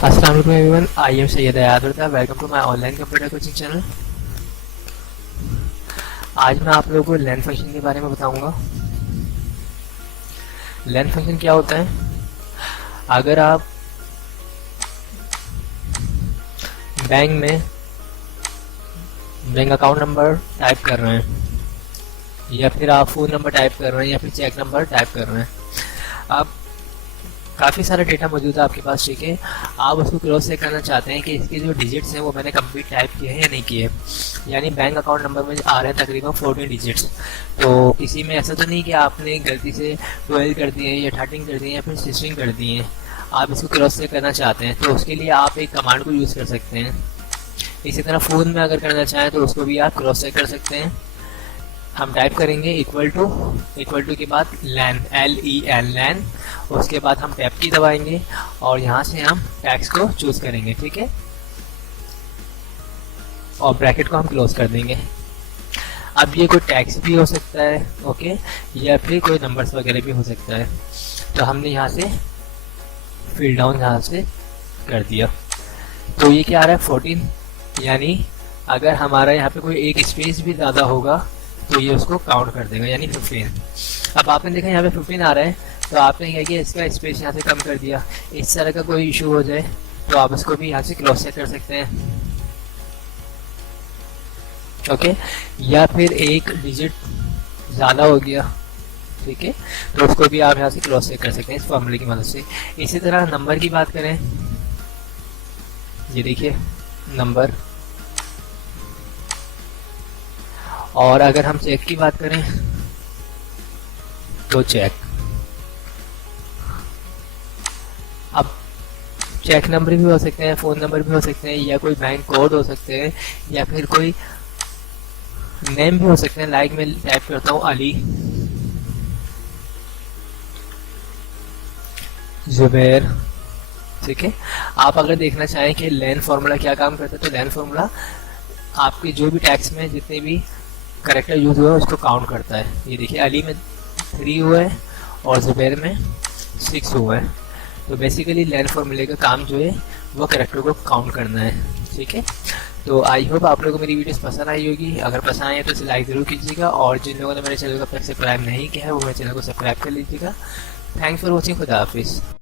अस्सलाम वालेकुम everyone, I am Syed Ayadullah. Welcome to my online computer coaching channel. आज मैं आप लोगों को लेन फंक्शन के बारे में बताऊंगा। लेन फंक्शन क्या होता है? अगर आप बैंक में बैंक अकाउंट नंबर टाइप कर रहे हैं, या फिर आप फ़ोन नंबर टाइप कर रहे हैं, या फिर चेक नंबर टाइप कर रहे हैं, आप काफ़ी सारा डेटा मौजूद है आपके पास, ठीक है। आप उसको क्रॉस चेक करना चाहते हैं कि इसके जो डिजिट्स हैं वो मैंने कंप्लीट टाइप किए हैं या नहीं किए। यानी बैंक अकाउंट नंबर में आ रहे हैं तकरीबन 14 डिजिट्स। तो किसी में ऐसा तो नहीं कि आपने गलती से 12 कर दिए या 13 कर दिए या फिर 16 कर दिए हैं। आप इसको क्रॉस चेक करना चाहते हैं तो उसके लिए आप एक कमांड को यूज़ कर सकते हैं। इसी तरह फ़ोन में अगर करना चाहें तो उसको भी आप क्रॉस चेक कर सकते हैं। हम टाइप करेंगे इक्वल टू के बाद लैन, LEN लैन। उसके बाद हम टैब की दबाएंगे और यहाँ से हम टैक्स को चूज करेंगे, ठीक है, और ब्रैकेट को हम क्लोज कर देंगे। अब ये कोई टैक्स भी हो सकता है, ओके, या फिर कोई नंबर्स वगैरह भी हो सकता है। तो हमने यहाँ से फिल डाउन यहाँ से कर दिया। तो ये क्या आ रहा है 14, यानी अगर हमारा यहाँ पे कोई एक स्पेस भी ज़्यादा होगा तो ये उसको काउंट कर देगा, यानी 15। अब आपने देखा यहाँ पे 15 आ रहा है, तो आपने क्या किया, इसका स्पेस यहाँ से कम कर दिया। इस तरह का कोई इशू हो जाए तो आप इसको भी यहाँ से क्रॉस चेक कर सकते हैं, ओके। या फिर एक डिजिट ज़्यादा हो गया, ठीक है, तो उसको भी आप यहाँ से क्रॉस चेक कर सकते हैं इस फॉर्मूले की मदद से। इसी तरह नंबर की बात करें, ये देखिए नंबर। और अगर हम चेक की बात करें तो चेक। अब चेक नंबर भी हो सकते हैं, फ़ोन नंबर भी हो सकते हैं, या कोई बैंक कोड हो सकते हैं, या फिर कोई नेम भी हो सकते हैं। लाइक मैं टाइप करता हूँ अली जुबैर, ठीक है। आप अगर देखना चाहें कि लेन फार्मूला क्या काम करता है तो लेन फार्मूला आपके जो भी टैक्स में जितने भी करेक्टर यूज हुआ है उसको काउंट करता है। ये देखिए अली में 3 हुआ है और जुबैर में 6 हुआ है। तो बेसिकली लेन फार्मूले का काम जो है वो करेक्टर को काउंट करना है, ठीक है। तो आई होप आप लोगों को मेरी वीडियोस पसंद आई होगी। अगर पसंद आई है तो इसे लाइक ज़रूर कीजिएगा, और जिन लोगों ने मेरे चैनल को अब तक सब्सक्राइब नहीं किया है वो मेरे चैनल को सब्सक्राइब कर लीजिएगा। Thanks for watching. खुदा हाफिज़।